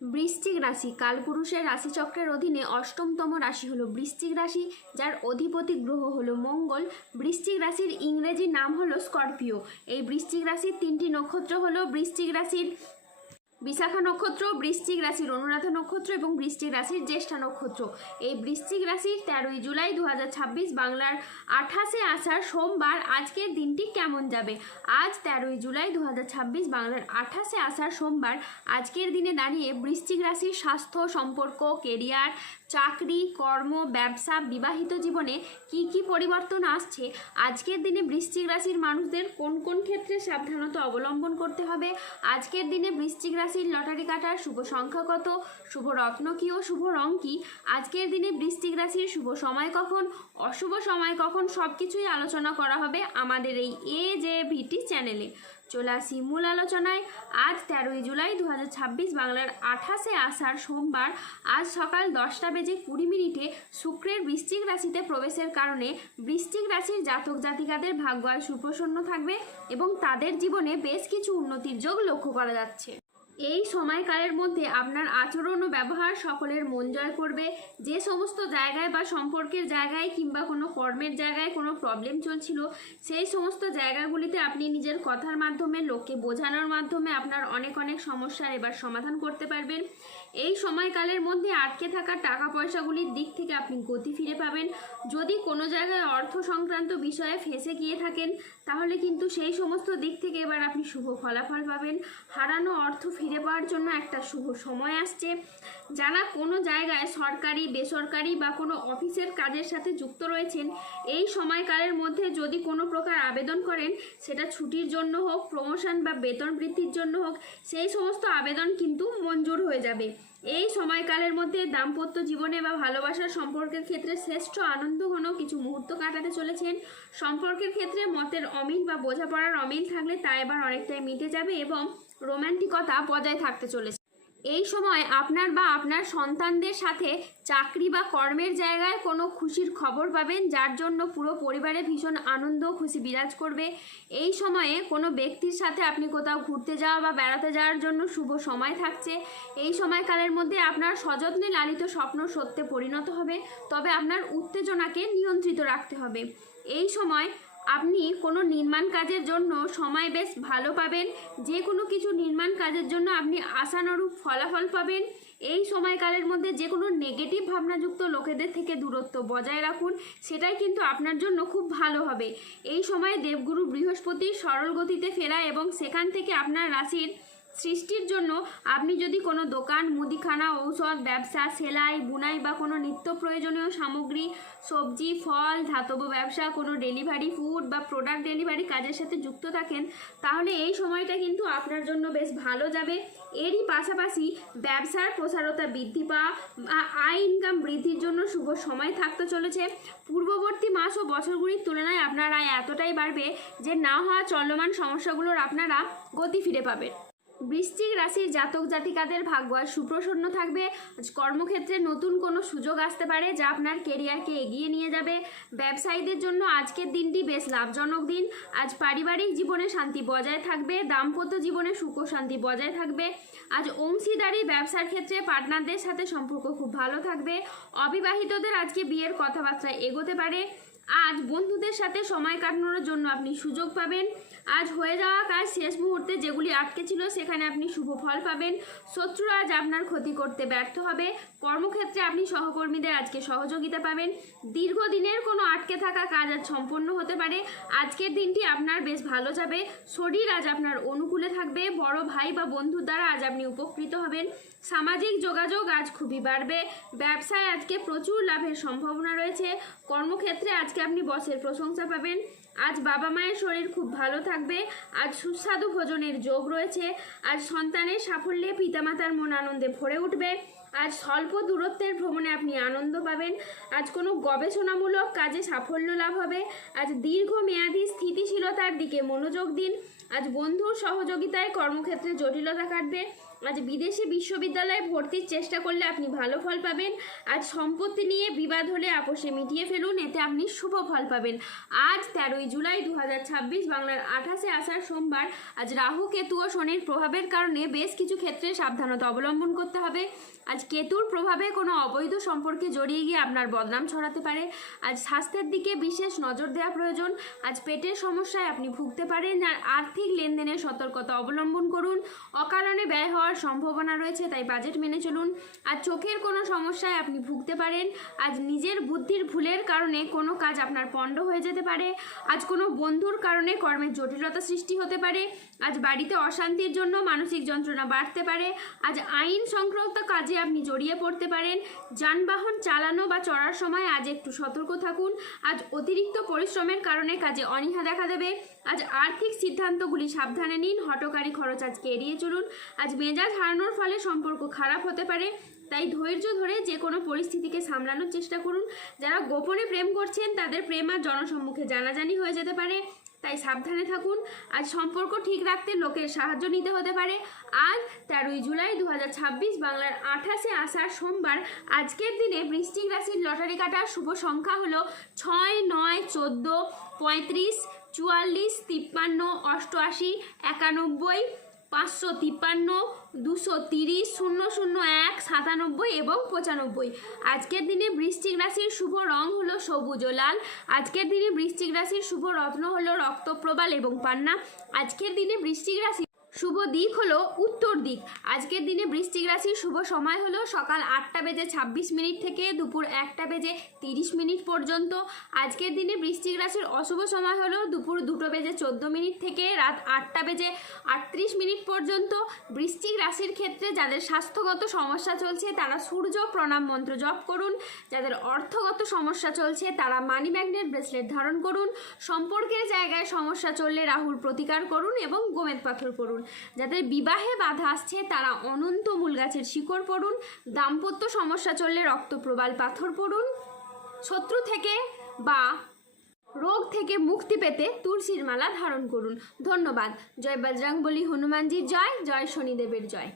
বৃশ্চিক রাশি কালপুরুষের রাশিচক্রের অধীনে অষ্টমতম রাশি হলো বৃশ্চিক রাশি, যার অধিপতি গ্রহ হলো মঙ্গল। বৃশ্চিক রাশির ইংরেজি নাম হলো স্করপিও। এই বৃশ্চিক রাশির তিনটি নক্ষত্র হলো বৃশ্চিক রাশির বিশাখা নক্ষত্র, বৃশ্চিক রাশির অনুরাধা নক্ষত্র এবং বৃশ্চিক রাশির জ্যেষ্ঠা নক্ষত্র। এই বৃশ্চিক রাশির 13ই জুলাই 2026 বাংলার 28শে আষাঢ় সোমবার আজকের দিনটি কেমন যাবে। আজ 13ই জুলাই 2026 বাংলার 28শে আষাঢ় সোমবার আজকের দিনে দাঁড়িয়ে বৃশ্চিক রাশির স্বাস্থ্য, সম্পর্ক, কেরিয়ার, চাকরি, কর্ম, ব্যবসা, বিবাহিত জীবনে কি কি পরিবর্তন আসছে, আজকের দিনে বৃশ্চিক রাশির মানুষদের কোন কোন ক্ষেত্রে সাবধানতা অবলম্বন করতে হবে, আজকের দিনে বৃশ্চিক রাশির লটারি কাটার শুভ সংখ্যা কত, শুভ রত্ন কী ও শুভ রং কী, আজকের দিনে বৃশ্চিক রাশির শুভ সময় কখন, অশুভ সময় কখন, সব কিছুই আলোচনা করা হবে আমাদের এই AJVT চ্যানেলে। চলে আসি মূল আলোচনায়। আজ 13ই জুলাই 2026 বাংলার 28শে আষাঢ় সোমবার আজ সকাল 10টা বেজে 20 মিনিটে শুক্রের বৃশ্চিক রাশিতে প্রবেশের কারণে বৃশ্চিক রাশির জাতক জাতিকাদের ভাগ্য আজ সুপ্রসন্ন থাকবে এবং তাদের জীবনে বেশ কিছু উন্নতির যোগ লক্ষ্য করা যাচ্ছে। এই সময়কালের মধ্যে আপনার আচরণ ও ব্যবহার সকলের মন জয় করবে। যে সমস্ত জায়গায় বা সম্পর্কের জায়গায় কিংবা কোনো কর্মের জায়গায় কোনো প্রবলেম চলছিল, সেই সমস্ত জায়গাগুলিতে আপনি নিজের কথার মাধ্যমে, লোককে বোঝানোর মাধ্যমে আপনার অনেক অনেক সমস্যার এবার সমাধান করতে পারবেন। এই সময়কালের মধ্যে আটকে থাকা টাকা পয়সাগুলির দিক থেকে আপনি গতি ফিরে পাবেন। যদি কোনো জায়গায় অর্থ সংক্রান্ত বিষয়ে ফেঁসে গিয়ে থাকেন, তাহলে কিন্তু সেই সমস্ত দিক থেকে এবার আপনি শুভ ফলাফল পাবেন। হারানো অর্থ ফিরে পাওয়ার জন্য একটা শুভ সময় আসছে। যারা কোনো জায়গায় সরকারি, বেসরকারি বা কোনো অফিসের কাজের সাথে যুক্ত রয়েছেন, এই সময়কালের মধ্যে যদি কোনো প্রকার আবেদন করেন, সেটা ছুটির জন্য হোক, প্রমোশন বা বেতন বৃদ্ধির জন্য হোক, সেই সমস্ত আবেদন কিন্তু মঞ্জুর হয়ে যাবে। এই সময়কালের মধ্যে দাম্পত্য জীবনে বা ভালোবাসার সম্পর্কের ক্ষেত্রে শ্রেষ্ঠ আনন্দঘন কিছু মুহূর্ত কাটাতে চলেছেন। সম্পর্কের ক্ষেত্রে মতের অমিল বা বোঝাপড়ার অমিল থাকলে তা এবার অনেকটাই মিটে যাবে এবং রোম্যান্টিকতা বজায় থাকতে চলেছে। এই সময় আপনার বা আপনার সন্তানদের সাথে চাকরি বা কর্মের জায়গায় কোনো খুশির খবর পাবেন, যার জন্য পুরো পরিবারে ভীষণ আনন্দ খুশি বিরাজ করবে। এই সময়ে কোনো ব্যক্তির সাথে আপনি কোথাও ঘুরতে যাওয়া বা বেড়াতে যাওয়ার জন্য শুভ সময় থাকছে। এই সময়কালের মধ্যে আপনার সযত্নে লালিত স্বপ্ন সত্যে পরিণত হবে, তবে আপনার উত্তেজনাকে নিয়ন্ত্রিত রাখতে হবে। এই সময় আপনি কোনো নির্মাণ কাজের জন্য সময় বেশ ভালো পাবেন। যে কোনো কিছু নির্মাণ কাজের জন্য আপনি আশানুরূপ ফলাফল পাবেন। এই সময়কালের মধ্যে যে কোনো নেগেটিভ ভাবনাযুক্ত লোকেদের থেকে দূরত্ব বজায় রাখুন, সেটাই কিন্তু আপনার জন্য খুব ভালো হবে। এই সময়ে দেবগুরু বৃহস্পতির সরল গতিতে ফেরা এবং সেখান থেকে আপনার রাশির সৃষ্টির জন্য আপনি যদি কোনো দোকান, মুদিখানা, ঔষধ, ব্যবসা, সেলাই, বুনাই বা কোনো নিত্য প্রয়োজনীয় সামগ্রী, সবজি, ফল, ধাতব ব্যবসা, কোনো ডেলিভারি ফুড বা প্রোডাক্ট ডেলিভারি কাজের সাথে যুক্ত থাকেন, তাহলে এই সময়টা কিন্তু আপনার জন্য বেশ ভালো যাবে। এরই পাশাপাশি ব্যবসার প্রসারতা বৃদ্ধি পাওয়া, আয় ইনকাম বৃদ্ধির জন্য শুভ সময় থাকতে চলেছে। পূর্ববর্তী মাস ও বছরগুলির তুলনায় আপনার আয় এতটাই বাড়বে যে না হওয়া চলমান সমস্যাগুলোর আপনারা গতি ফিরে পাবেন। বৃশ্চিক রাশির জাতক জাতিকাদের ভাগ্য আজ সুপ্রসন্ন থাকবে। কর্মক্ষেত্রে নতুন কোনো সুযোগ আসতে পারে, যা আপনার কেরিয়ারকে এগিয়ে নিয়ে যাবে। ব্যবসায়ীদের জন্য আজকের দিনটি বেশ লাভজনক দিন। আজ পারিবারিক জীবনে শান্তি বজায় থাকবে, দাম্পত্য জীবনে সুখ শান্তি বজায় থাকবে। আজ অংশীদারি ব্যবসার ক্ষেত্রে পার্টনারদের সাথে সম্পর্ক খুব ভালো থাকবে। অবিবাহিতদের আজকে বিয়ের কথাবার্তা এগোতে পারে। আজ বন্ধুদের সাথে সময় কাটানোর জন্য আপনি সুযোগ পাবেন। আজ হয়ে যাওয়া কাজ শেষ মুহূর্তে যেগুলি আটকে ছিল, সেখানে আপনি শুভ ফল পাবেন। শত্রুরা আজ আপনার ক্ষতি করতে ব্যর্থ হবে। কর্মক্ষেত্রে আপনি সহকর্মীদের আজকে সহযোগিতা পাবেন। দীর্ঘদিনের কোনো আটকে থাকা কাজ আজ সম্পন্ন হতে পারে। আজকের দিনটি আপনার বেশ ভালো যাবে। শরীর আজ আপনার অনুকূলে থাকবে। বড় ভাই বা বন্ধুর দ্বারা আজ আপনি উপকৃত হবেন। সামাজিক যোগাযোগ আজ খুবই বাড়বে। ব্যবসায় আজকে প্রচুর লাভের সম্ভাবনা রয়েছে। কর্মক্ষেত্রে আজকে আপনি বসের প্রশংসা পাবেন। আজ বাবা মায়ের শরীর খুব ভালো থাকবে। আজ সুস্বাদু ভোজনের যোগ রয়েছে। আজ সন্তানের সাফল্যে পিতামাতার মন আনন্দে ভরে উঠবে। আজ স্বল্প দূরত্বের ভ্রমণে আপনি আনন্দ পাবেন। আজ কোনো গবেষণামূলক কাজে সাফল্য লাভ হবে। আজ দীর্ঘমেয়াদী স্থিতিশীলতার দিকে মনোযোগ দিন। আজ বন্ধুর সহযোগিতায় কর্মক্ষেত্রে জটিলতা কাটবে। আজ বিদেশি বিশ্ববিদ্যালয়ে ভর্তির চেষ্টা করলে আপনি ভালো ফল পাবেন। আজ সম্পত্তি নিয়ে বিবাদ হলে আপোষে মিটিয়ে ফেলুন, এতে আপনি শুভ ফল পাবেন। আজ 13ই জুলাই 2026 বাংলার 28শে আষাঢ় সোমবার। আজ রাহু, কেতু ও শনির প্রভাবের কারণে বেশ কিছু ক্ষেত্রে সাবধানতা অবলম্বন করতে হবে। আজ কেতুর প্রভাবে কোনো অবৈধ সম্পর্কে জড়িয়ে গিয়ে আপনার বদনাম ছড়াতে পারে। আজ স্বাস্থ্যের দিকে বিশেষ নজর দেওয়া প্রয়োজন। আজ পেটের সমস্যায় আপনি ভুগতে পারেন। আর আর্থিক লেনদেনে সতর্কতা অবলম্বন করুন। অকারণে ব্যয় হওয়ার সম্ভাবনা রয়েছে, তাই বাজেট মেনে চলুন। আজ চোখের কোনো সমস্যায় আপনি ভুগতে পারেন। আজ নিজের বুদ্ধির ভুলের কারণে কোনো কাজ আপনার পণ্ড হয়ে যেতে পারে। আজ কোনো বন্ধুর কারণে কর্মের জটিলতা সৃষ্টি হতে পারে। আজ বাড়িতে অশান্তির জন্য মানসিক যন্ত্রণা বাড়তে পারে। আজ আইন সংক্রান্ত কাজে আপনি জড়িয়ে পড়তে পারেন। যানবাহন চালানো বা চড়ার সময় আজ একটু সতর্ক থাকুন। আজ অতিরিক্ত পরিশ্রমের কারণে কাজে অনীহা দেখা দেবে। আজ আর্থিক সিদ্ধান্তগুলি সাবধানে নিন। হঠকারী খরচ আজকে এড়িয়ে চলুন। আজ মেজাজ হারানোর ফলে সম্পর্ক খারাপ হতে পারে, তাই ধৈর্য ধরে যে কোনো পরিস্থিতিকে সামলানোর চেষ্টা করুন। যারা গোপনে প্রেম করছেন তাদের প্রেম আর জনসম্মুখে জানাজানি হয়ে যেতে পারে, তাই সাবধানে থাকুন। আজ সম্পর্ক ঠিক রাখতে লোকের সাহায্য নিতে হতে পারে। আজ 13ই জুলাই 2026 বাংলার 28শে আষাঢ় সোমবার। আজকের দিনে বৃশ্চিক রাশির লটারি কাটার শুভ সংখ্যা হলো 6, 9, 14, 35, 44, 53, 88, 91, 553, 230, 001, 97 এবং 95। আজকের দিনে বৃশ্চিক রাশির শুভ রং হলো সবুজ ও লাল। আজকের দিনে বৃশ্চিক রাশির শুভ রত্ন হলো রক্তপ্রবাল এবং পান্না। আজকের দিনে বৃশ্চিক রাশি শুভ দিক হলো উত্তর দিক। আজকের দিনে বৃশ্চিক রাশির শুভ সময় হলো সকাল 8:26 থেকে দুপুর 1:30 পর্যন্ত। আজকের দিনে বৃশ্চিক রাশির অশুভ সময় হলো দুপুর 2:14 থেকে রাত 8:38 পর্যন্ত। বৃশ্চিক রাশির ক্ষেত্রে যাদের স্বাস্থ্যগত সমস্যা চলছে তারা সূর্য প্রণাম মন্ত্র জপ করুন। যাদের অর্থগত সমস্যা চলছে তারা মানি ম্যাগনেট ব্রেসলেট ধারণ করুন। সম্পর্কের জায়গায় সমস্যা চললে রাহুর প্রতিকার করুন এবং গোমেদ পাথর পড়ুন। যাদের বিবাহে বাধা আসছে তারা অনন্ত মূল গাছের শিকড় পড়ুন। দাম্পত্য সমস্যা চললে রক্তপ্রবাল পাথর পড়ুন। শত্রু থেকে বা রোগ থেকে মুক্তি পেতে তুলসীর মালা ধারণ করুন। ধন্যবাদ। জয় বজরংবলী, হনুমানজির জয়, জয় শনিদেবের জয়।